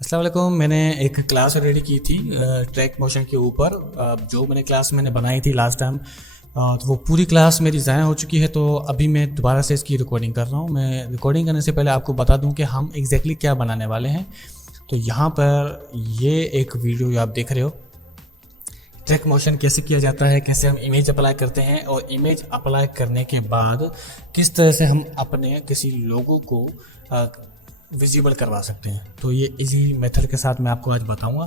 अस्सलाम वालेकुम। मैंने एक क्लास रेडी की थी ट्रैक मोशन के ऊपर। जो मैंने क्लास बनाई थी लास्ट टाइम, तो वो पूरी क्लास मेरी ज़ाया हो चुकी है। तो अभी मैं दोबारा से इसकी रिकॉर्डिंग कर रहा हूँ। मैं रिकॉर्डिंग करने से पहले आपको बता दूँ कि हम एग्जैक्टली क्या बनाने वाले हैं। तो यहाँ पर ये एक वीडियो आप देख रहे हो, ट्रैक मोशन कैसे किया जाता है, कैसे हम इमेज अप्लाई करते हैं और इमेज अप्लाई करने के बाद किस तरह से हम अपने किसी लोगों को विजिबल करवा सकते हैं। तो ये इजी मेथड के साथ मैं आपको आज बताऊंगा।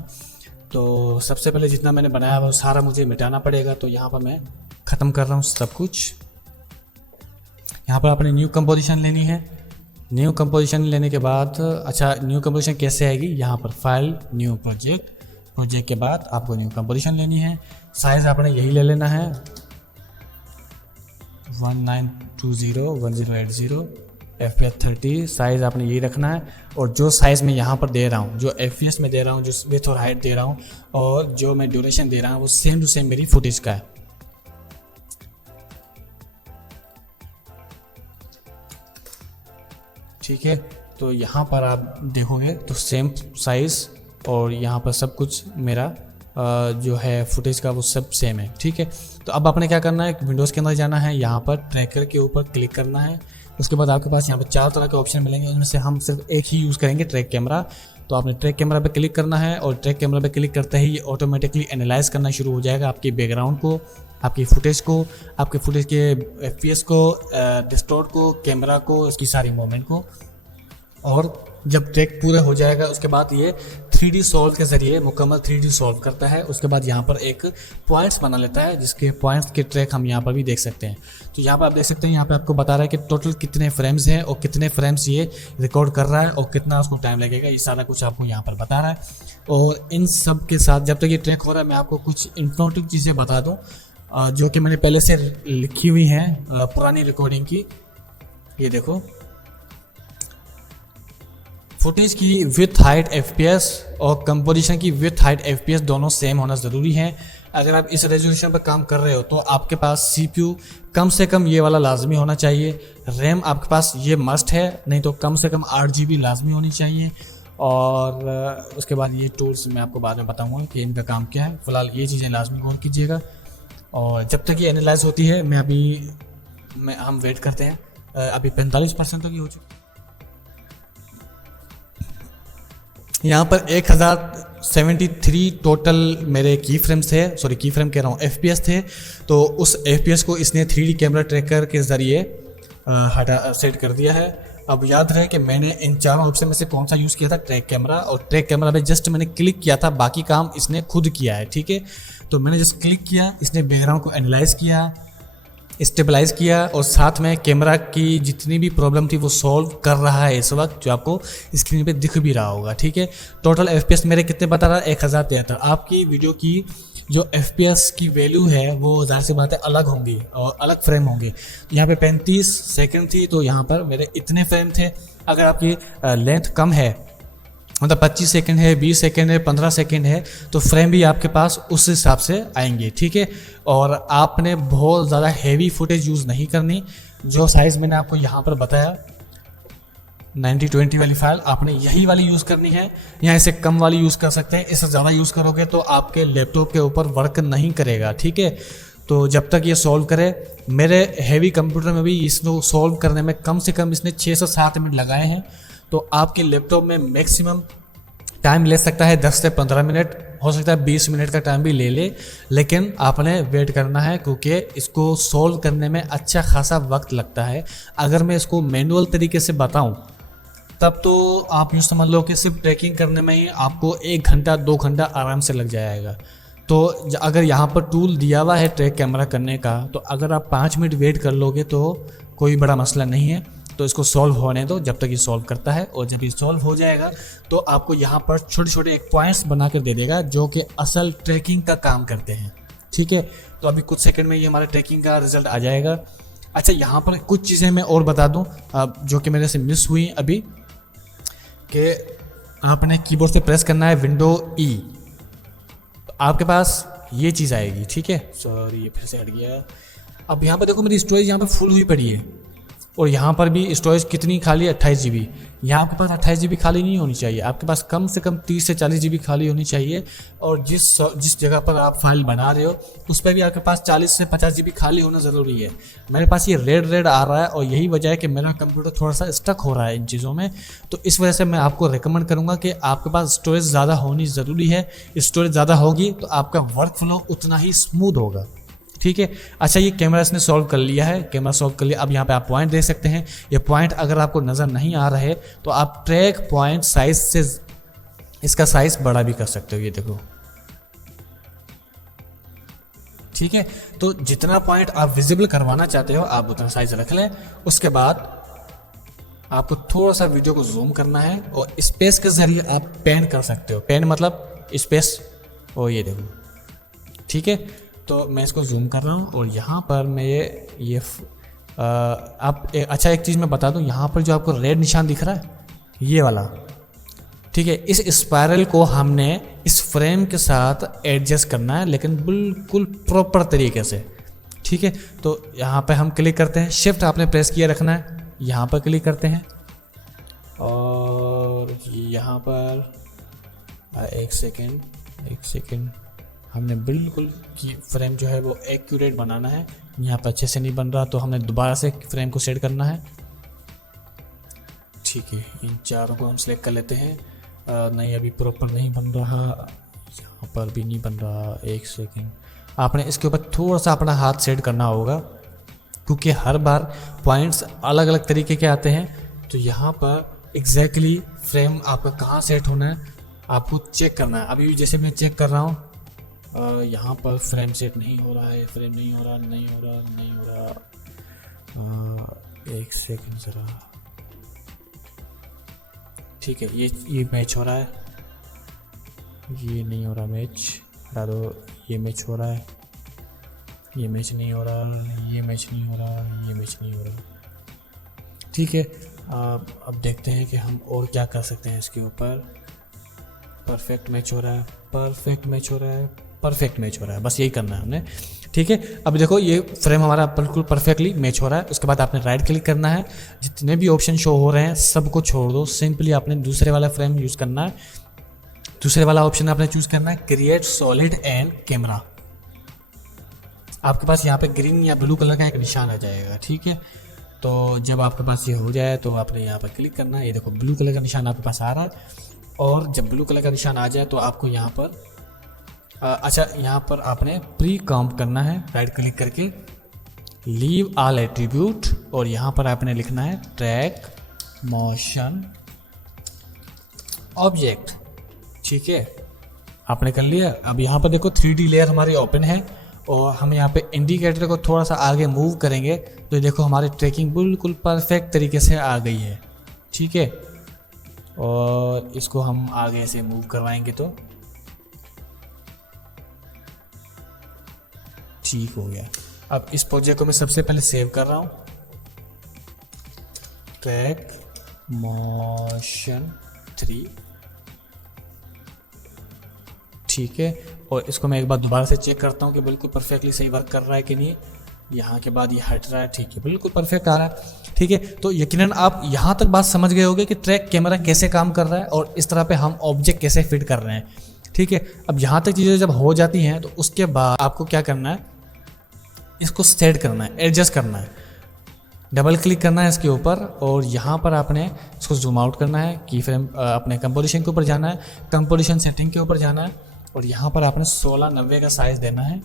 तो सबसे पहले जितना मैंने बनाया वो सारा मुझे मिटाना पड़ेगा। तो यहाँ पर मैं ख़त्म कर रहा हूँ सब कुछ। यहाँ पर आपने न्यू कंपोजिशन लेनी है। न्यू कंपोजिशन लेने के बाद, अच्छा न्यू कंपोजिशन कैसे आएगी, यहाँ पर फाइल न्यू प्रोजेक्ट के बाद आपको न्यू कंपोजिशन लेनी है। साइज़ आपने यही ले लेना है 19201080 FPS 30। साइज़ आपने यही रखना है। और जो साइज़ मैं यहाँ पर दे रहा हूँ, जो FPS में दे रहा हूँ, जो विड्थ और हाइट दे रहा हूँ और जो मैं ड्यूरेशन दे रहा हूँ वो सेम टू सेम मेरी फुटेज का है। ठीक है, तो यहाँ पर आप देखोगे तो सेम साइज़ और यहाँ पर सब कुछ मेरा जो है फुटेज का वो सब सेम है। ठीक है, तो अब आपने क्या करना है, विंडोज़ के अंदर जाना है, यहाँ पर ट्रैकर के ऊपर क्लिक करना है। उसके बाद आपके पास यहाँ पर 4 तरह के ऑप्शन मिलेंगे, उनमें से हम सिर्फ एक ही यूज़ करेंगे, ट्रैक कैमरा। तो आपने ट्रैक कैमरा पे क्लिक करना है और ट्रैक कैमरा पे क्लिक करते ही ये ऑटोमेटिकली एनालाइज करना शुरू हो जाएगा आपके बैकग्राउंड को, आपकी फुटेज को, आपके फुटेज के FPS को, डिस्टॉर्ट को, कैमरा को, इसकी सारी मूवमेंट को। और जब ट्रैक पूरा हो जाएगा उसके बाद ये 3D सॉल्व के ज़रिए मुकम्मल 3D सॉल्व करता है। उसके बाद यहाँ पर एक पॉइंट्स बना लेता है, जिसके पॉइंट्स के ट्रैक हम यहाँ पर भी देख सकते हैं। तो यहाँ पर आप देख सकते हैं, यहाँ पे आपको बता रहा है कि टोटल कितने फ्रेम्स हैं और कितने फ्रेम्स ये रिकॉर्ड कर रहा है और कितना उसको टाइम लगेगा। ये सारा कुछ आपको यहाँ पर बता रहा है। और इन सब के साथ जब तक ये ट्रैक हो रहा है, मैं आपको कुछ इंफॉर्मेटिव चीज़ें बता दूँ जो कि मैंने पहले से लिखी हुई हैं पुरानी रिकॉर्डिंग की। ये देखो, फुटेज की विथ हाइट FPS और कंपोजिशन की विथ हाइट FPS दोनों सेम होना ज़रूरी है। अगर आप इस रेजोल्यूशन पर काम कर रहे हो तो आपके पास CPU कम से कम ये वाला लाजमी होना चाहिए। रैम आपके पास ये मस्ट है, नहीं तो कम से कम 8 GB लाजमी होनी चाहिए। और उसके बाद ये टूल्स मैं आपको बाद में बताऊंगा कि इनका काम क्या है। फ़िलहाल ये चीज़ें लाजमी गौर कीजिएगा। और जब तक ये एनालाइज होती है हम वेट करते हैं। अभी 45% तक ही हो चुकी। यहाँ पर 1073 टोटल मेरे की फ्रेम्स थे, सॉरी की फ्रेम कह रहा हूँ, FPS थे। तो उस FPS को इसने 3D कैमरा ट्रैकर के ज़रिए सेट कर दिया है। अब याद रहे कि मैंने इन चारों ऑप्शन में से कौन सा यूज़ किया था, ट्रैक कैमरा। और ट्रैक कैमरा पे जस्ट मैंने क्लिक किया था, बाकी काम इसने खुद किया है। ठीक है, तो मैंने जस्ट क्लिक किया, इसने बैकग्राउंड को एनालाइज किया, स्टेबलाइज किया और साथ में कैमरा की जितनी भी प्रॉब्लम थी वो सॉल्व कर रहा है इस वक्त, जो आपको स्क्रीन पे दिख भी रहा होगा। ठीक है, टोटल FPS मेरे कितने बता रहा है, 1073। आपकी वीडियो की जो FPS की वैल्यू है वो ज़ाहिर सी बात है अलग होंगी और अलग फ्रेम होंगे। यहाँ पे 35 सेकंड थी, तो यहाँ पर मेरे इतने फ्रेम थे। अगर आपकी लेंथ कम है, मतलब 25 सेकंड है, 20 सेकंड है, 15 सेकंड है, तो फ्रेम भी आपके पास उस हिसाब से आएंगे। ठीक है, और आपने बहुत ज़्यादा हैवी फुटेज यूज़ नहीं करनी। जो साइज़ मैंने आपको यहाँ पर बताया 9020 वाली फाइल, आपने यही वाली यूज़ करनी है। या इसे कम वाली यूज़ कर सकते हैं, इससे ज़्यादा यूज़ करोगे तो आपके लैपटॉप के ऊपर वर्क नहीं करेगा। ठीक है, तो जब तक ये सॉल्व करे, मेरे हैवी कंप्यूटर में भी इसको सॉल्व करने में कम से कम इसने 6 से 7 मिनट लगाए हैं। तो आपके लैपटॉप में मैक्सिमम टाइम ले सकता है 10 से 15 मिनट, हो सकता है 20 मिनट का टाइम भी ले ले, लेकिन आपने वेट करना है क्योंकि इसको सॉल्व करने में अच्छा खासा वक्त लगता है। अगर मैं इसको मैनुअल तरीके से बताऊं तब तो आप यूँ समझ लो कि सिर्फ ट्रैकिंग करने में ही आपको 1 घंटा 2 घंटा आराम से लग जाएगा। तो अगर यहाँ पर टूल दिया हुआ है ट्रैक कैमरा करने का, तो अगर आप 5 मिनट वेट कर लोगे तो कोई बड़ा मसला नहीं है। तो इसको सॉल्व होने दो जब तक ये सॉल्व करता है। और जब ये सॉल्व हो जाएगा तो आपको यहाँ पर छोटे छोटे एक पॉइंट्स बना कर दे देगा जो कि असल ट्रैकिंग का काम करते हैं। ठीक है, तो अभी कुछ सेकंड में ये हमारा ट्रैकिंग का रिजल्ट आ जाएगा। अच्छा, यहाँ पर कुछ चीज़ें मैं और बता दूँ जो कि मेरे से मिस हुई अभी, कि आपने कीबोर्ड से प्रेस करना है विंडो E, तो आपके पास ये चीज़ आएगी। ठीक है, सॉरी ये फिर से हट गया। अब यहाँ पर देखो मेरी स्टोरेज यहाँ पर फुल हुई पड़ी है। और यहाँ पर भी स्टोरेज कितनी खाली है, 28 GB। यहाँ आपके पास 28 GB खाली नहीं होनी चाहिए, आपके पास कम से कम 30 से 40 GB खाली होनी चाहिए। और जिस जगह पर आप फाइल बना रहे हो उस पर भी आपके पास 40 से 50 GB खाली होना ज़रूरी है। मेरे पास ये रेड आ रहा है और यही वजह है कि मेरा कंप्यूटर थोड़ा सा स्टक हो रहा है इन चीज़ों में। तो इस वजह से मैं आपको रिकमेंड करूँगा कि आपके पास स्टोरेज ज़्यादा होनी ज़रूरी है। स्टोरेज ज़्यादा होगी तो आपका वर्क फ्लो उतना ही स्मूथ होगा, ठीक है। अच्छा, ये कैमरा इसने सॉल्व कर लिया है, कैमरा सॉल्व कर लिया। अब यहाँ पे आप पॉइंट देख सकते हैं। ये पॉइंट अगर आपको नज़र नहीं आ रहे तो आप ट्रैक पॉइंट साइज से इसका साइज बड़ा भी कर सकते हो, ये देखो, ठीक है। तो जितना पॉइंट आप विजिबल करवाना चाहते हो आप उतना साइज रख लें। उसके बाद आपको थोड़ा सा वीडियो को जूम करना है और स्पेस के जरिए आप पैन कर सकते हो। पैन मतलब स्पेस, और ये देखो, ठीक है। तो मैं इसको जूम कर रहा हूँ और यहाँ पर मैं ये अच्छा एक चीज़ मैं बता दूँ, यहाँ पर जो आपको रेड निशान दिख रहा है ये वाला, ठीक है, इस स्पायरल को हमने इस फ्रेम के साथ एडजस्ट करना है, लेकिन बिल्कुल प्रॉपर तरीके से, ठीक है। तो यहाँ पे हम क्लिक करते हैं, शिफ्ट आपने प्रेस किया रखना है, यहाँ पर क्लिक करते हैं और यहाँ पर एक सेकेंड हमने बिल्कुल फ्रेम जो है वो एक्यूरेट बनाना है। यहाँ पर अच्छे से नहीं बन रहा तो हमने दोबारा से फ्रेम को सेट करना है, ठीक है। इन चारों को हम सेलेक्ट कर लेते हैं। नहीं, अभी प्रॉपर नहीं बन रहा, यहाँ पर भी नहीं बन रहा। एक सेकेंड, आपने इसके ऊपर थोड़ा सा अपना हाथ सेट करना होगा क्योंकि हर बार पॉइंट्स अलग अलग तरीके के आते हैं। तो यहाँ पर एग्जैक्टली फ्रेम आपका कहाँ सेट होना है आपको चेक करना है। अभी जैसे मैं चेक कर रहा हूँ, यहाँ पर फ्रेम सेट नहीं हो रहा है, फ्रेम नहीं हो रहा। एक सेकंड ज़रा, ठीक है, ये मैच हो रहा है, ये नहीं हो रहा मैच, हटा दो। ये मैच हो रहा है, ये मैच नहीं हो रहा, ये मैच नहीं हो रहा, ये मैच नहीं हो रहा, ठीक है। अब देखते हैं कि हम और क्या कर सकते हैं इसके ऊपर। परफेक्ट मैच हो रहा है, परफेक्ट मैच हो रहा है, परफेक्ट मैच हो रहा है, बस यही करना है हमने, ठीक है। अब देखो ये फ्रेम हमारा बिल्कुल परफेक्टली मैच हो रहा है। उसके बाद आपने राइट क्लिक करना है, जितने भी ऑप्शन शो हो रहे हैं सबको छोड़ दो, सिंपली आपने दूसरे वाला फ्रेम यूज़ करना है। दूसरे वाला ऑप्शन आपने चूज़ करना है क्रिएट सॉलिड एंड कैमरा। आपके पास यहाँ पे ग्रीन या ब्लू कलर का एक निशान आ जाएगा, ठीक है। तो जब आपके पास ये हो जाए तो आपने यहाँ पर क्लिक करना है। ये देखो ब्लू कलर का निशान आपके पास आ रहा है और जब ब्लू कलर का निशान आ जाए तो आपको यहाँ पर अच्छा, यहाँ पर आपने प्री कॉम्प करना है, राइट क्लिक करके लीव ऑल एट्रीब्यूट और यहाँ पर आपने लिखना है ट्रैक मोशन ऑब्जेक्ट, ठीक है। आपने कर लिया। अब यहाँ पर देखो 3D लेयर हमारी ओपन है और हम यहाँ पे इंडिकेटर को थोड़ा सा आगे मूव करेंगे तो देखो हमारी ट्रैकिंग बिल्कुल परफेक्ट तरीके से आ गई है, ठीक है। और इसको हम आगे से मूव करवाएंगे तो ठीक हो गया। अब इस प्रोजेक्ट को मैं सबसे पहले सेव कर रहा हूँ, ट्रैक मोशन 3, ठीक है। और इसको मैं एक बार दोबारा से चेक करता हूँ कि बिल्कुल परफेक्टली सही वर्क कर रहा है कि नहीं। यहाँ के बाद ये हट रहा है, ठीक है, बिल्कुल परफेक्ट आ रहा है, ठीक है। तो यकीनन आप यहाँ तक बात समझ गए होंगे कि ट्रैक कैमरा कैसे काम कर रहा है और इस तरह पे हम ऑब्जेक्ट कैसे फिट कर रहे हैं, ठीक है। अब यहाँ तक चीज़ें जब हो जाती हैं तो उसके बाद आपको क्या करना है, इसको सेट करना है, एडजस्ट करना है। डबल क्लिक करना है इसके ऊपर और यहाँ पर आपने इसको जूम आउट करना है, की फ्रेम अपने कंपोजिशन के ऊपर जाना है, कंपोजिशन सेटिंग के ऊपर जाना है और यहाँ पर आपने 1690 का साइज़ देना है,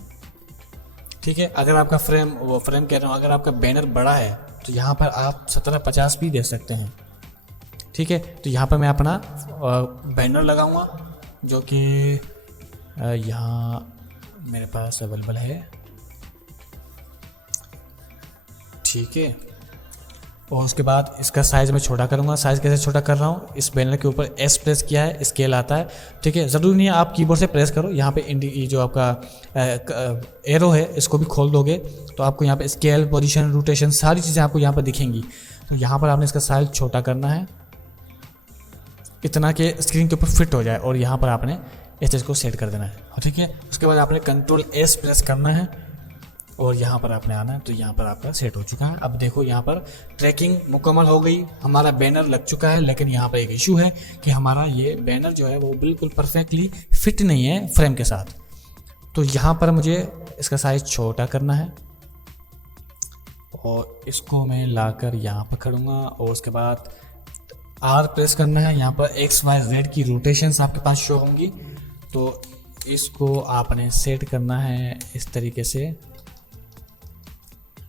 ठीक है। अगर आपका फ्रेम कह रहा हूँ, अगर आपका बैनर बड़ा है तो यहाँ पर आप 1750 भी दे सकते हैं, ठीक है। तो यहाँ पर मैं अपना बैनर लगाऊंगा जो कि यहाँ मेरे पास अवेलेबल है, ठीक है। और उसके बाद इसका साइज़ मैं छोटा करूँगा। साइज़ कैसे छोटा कर रहा हूँ, इस बैनर के ऊपर एस प्रेस किया है, स्केल आता है, ठीक है। ज़रूरी नहीं है आप कीबोर्ड से प्रेस करो, यहाँ पे ये जो आपका एरो है इसको भी खोल दोगे तो आपको यहाँ पे स्केल, पोजीशन, रोटेशन सारी चीज़ें आपको यहाँ पर दिखेंगी। तो यहाँ पर आपने इसका साइज़ छोटा करना है इतना कि स्क्रीन के ऊपर फिट हो जाए और यहाँ पर आपने इस चीज़ को सेट कर देना है, ठीक है। उसके बाद आपने कंट्रोल एस प्रेस करना है और यहाँ पर आपने आना है, तो यहाँ पर आपका सेट हो चुका है। अब देखो यहाँ पर ट्रैकिंग मुकम्मल हो गई, हमारा बैनर लग चुका है, लेकिन यहाँ पर एक इशू है कि हमारा ये बैनर जो है वो बिल्कुल परफेक्टली फिट नहीं है फ्रेम के साथ। तो यहाँ पर मुझे इसका साइज छोटा करना है और इसको मैं लाकर यहाँ पर खड़ूंगा और उसके बाद R प्रेस करना है। यहाँ पर XYZ की रोटेशंस आपके पास शो होंगी, तो इसको आपने सेट करना है इस तरीके से,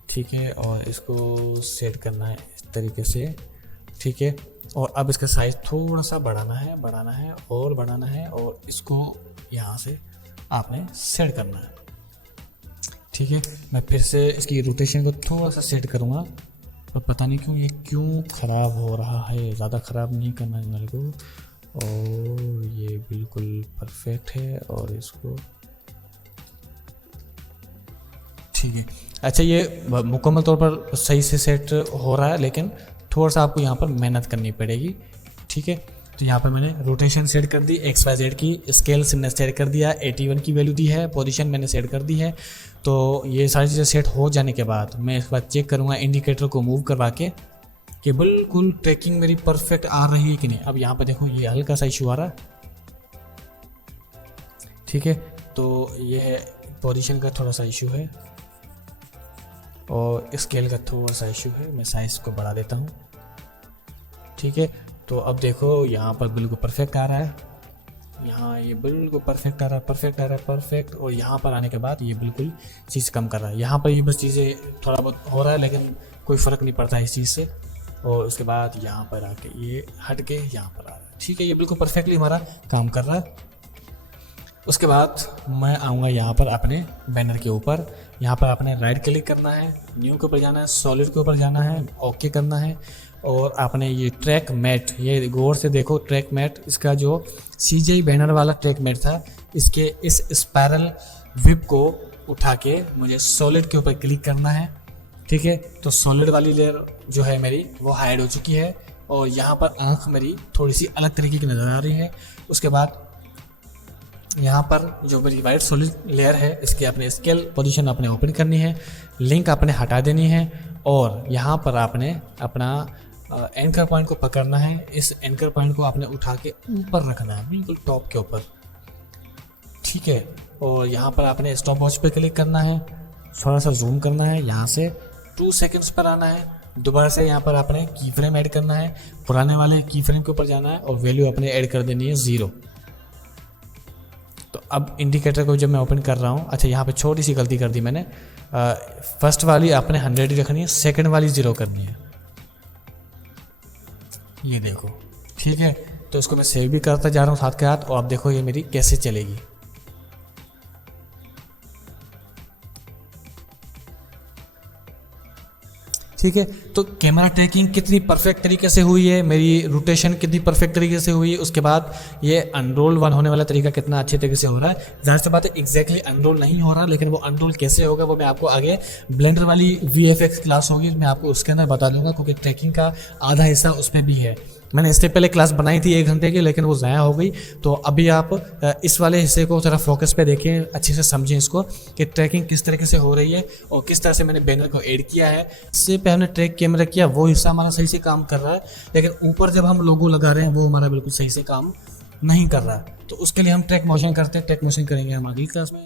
ठीक है, और इसको सेट करना है इस तरीके से, ठीक है। और अब इसका साइज थोड़ा सा बढ़ाना है और बढ़ाना है और इसको यहाँ से आपने सेट करना है, ठीक है। मैं फिर से इसकी रोटेशन को थोड़ा सा सेट करूँगा, पर पता नहीं क्यों ये क्यों ख़राब हो रहा है। ज़्यादा ख़राब नहीं करना है मेरे को, और ये बिल्कुल परफेक्ट है और इसको ठीक है। अच्छा, ये मुकम्मल तौर पर सही से सेट हो रहा है, लेकिन थोड़ा सा आपको यहाँ पर मेहनत करनी पड़ेगी, ठीक है। तो यहाँ पर मैंने रोटेशन सेट कर दी, XYZ की स्केल से मैंने सेट कर दिया, 81 की वैल्यू दी है, पोजीशन मैंने सेट कर दी है। तो ये सारी चीज़ें सेट हो जाने के बाद मैं इसके बाद चेक करूँगा इंडिकेटर को मूव करवा के कि बिल्कुल ट्रैकिंग मेरी परफेक्ट आ रही है कि नहीं। अब यहाँ पर देखो ये हल्का सा इशू आ रहा है, ठीक है। तो ये है पोजीशन का थोड़ा सा इशू है और स्केल का थोड़ा सा इशू है। मैं साइज को बढ़ा देता हूँ, ठीक है। तो अब देखो यहाँ पर बिल्कुल परफेक्ट आ रहा है, यहाँ ये बिल्कुल परफेक्ट आ रहा है, परफेक्ट। और यहाँ पर आने के बाद ये बिल्कुल चीज़ कम कर रहा है। यहाँ पर ये बस चीज़ें थोड़ा बहुत हो रहा है, लेकिन कोई फ़र्क नहीं पड़ता इस चीज़ से। और उसके बाद यहाँ पर आके ये हट के यहाँ पर आ रहा है, ठीक है। ये बिल्कुल परफेक्टली हमारा काम कर रहा है। उसके बाद मैं आऊँगा यहाँ पर अपने बैनर के ऊपर। यहाँ पर आपने राइट क्लिक करना है, न्यू के ऊपर जाना है, सॉलिड के ऊपर जाना है, ओके करना है। और आपने ये ट्रैक मैट, ये गौर से देखो, ट्रैक मैट इसका जो CGI बैनर वाला ट्रैक मैट था, इसके इस स्पाइरल विप को उठा के मुझे सॉलिड के ऊपर क्लिक करना है, ठीक है। तो सॉलिड वाली लेयर जो है मेरी वो हाइड हो चुकी है और यहाँ पर आँख मेरी थोड़ी सी अलग तरीके की नज़र आ रही है। उसके बाद यहाँ पर जो मेरी वाइट सॉलिड लेयर है, इसकी अपने स्केल पोजीशन आपने ओपन करनी है, लिंक आपने हटा देनी है और यहाँ पर आपने अपना एंकर पॉइंट को पकड़ना है। इस एंकर पॉइंट को आपने उठा के ऊपर रखना है, बिल्कुल टॉप के ऊपर, ठीक है। और यहाँ पर आपने स्टॉप वॉच पे क्लिक करना है, थोड़ा सा जूम करना है, यहाँ से 2 सेकंड्स पर आना है। दोबारा से यहाँ पर आपने की फ्रेम ऐड करना है, पुराने वाले की फ्रेम के ऊपर जाना है और वैल्यू अपने ऐड कर देनी है 0। तो अब इंडिकेटर को जब मैं ओपन कर रहा हूँ, अच्छा यहाँ पे छोटी सी गलती कर दी मैंने, फर्स्ट वाली आपने 100 ही रखनी है, सेकंड वाली 0 करनी है, ये देखो, ठीक है। तो इसको मैं सेव भी करता जा रहा हूँ साथ के साथ, और आप देखो ये मेरी कैसे चलेगी। ठीक है, तो कैमरा ट्रैकिंग कितनी परफेक्ट तरीके से हुई है, मेरी रोटेशन कितनी परफेक्ट तरीके से हुई है, उसके बाद ये अनरोल वन होने वाला तरीका कितना अच्छे तरीके से हो रहा है। जाहिर सी बात है एग्जैक्टली अनरोल नहीं हो रहा, लेकिन वो अनरोल कैसे होगा वो मैं आपको आगे ब्लेंडर वाली VFX क्लास होगी, मैं आपको उसके अंदर बता दूंगा, क्योंकि ट्रैकिंग का आधा हिस्सा उसमें भी है। मैंने इससे पहले क्लास बनाई थी 1 घंटे की, लेकिन वो ज़ाया हो गई। तो अभी आप इस वाले हिस्से को ज़रा फोकस पे देखें, अच्छे से समझें इसको कि ट्रैकिंग किस तरीके से हो रही है और किस तरह से मैंने बैनर को ऐड किया है। इससे पहले हमने ट्रैक कैमरा किया, वो हिस्सा हमारा सही से काम कर रहा है, लेकिन ऊपर जब हम लोगो लगा रहे हैं वो हमारा बिल्कुल सही से काम नहीं कर रहा है। तो उसके लिए हम ट्रैक मोशन करते हैं, ट्रैक मोशन करेंगे हम अगली क्लास में।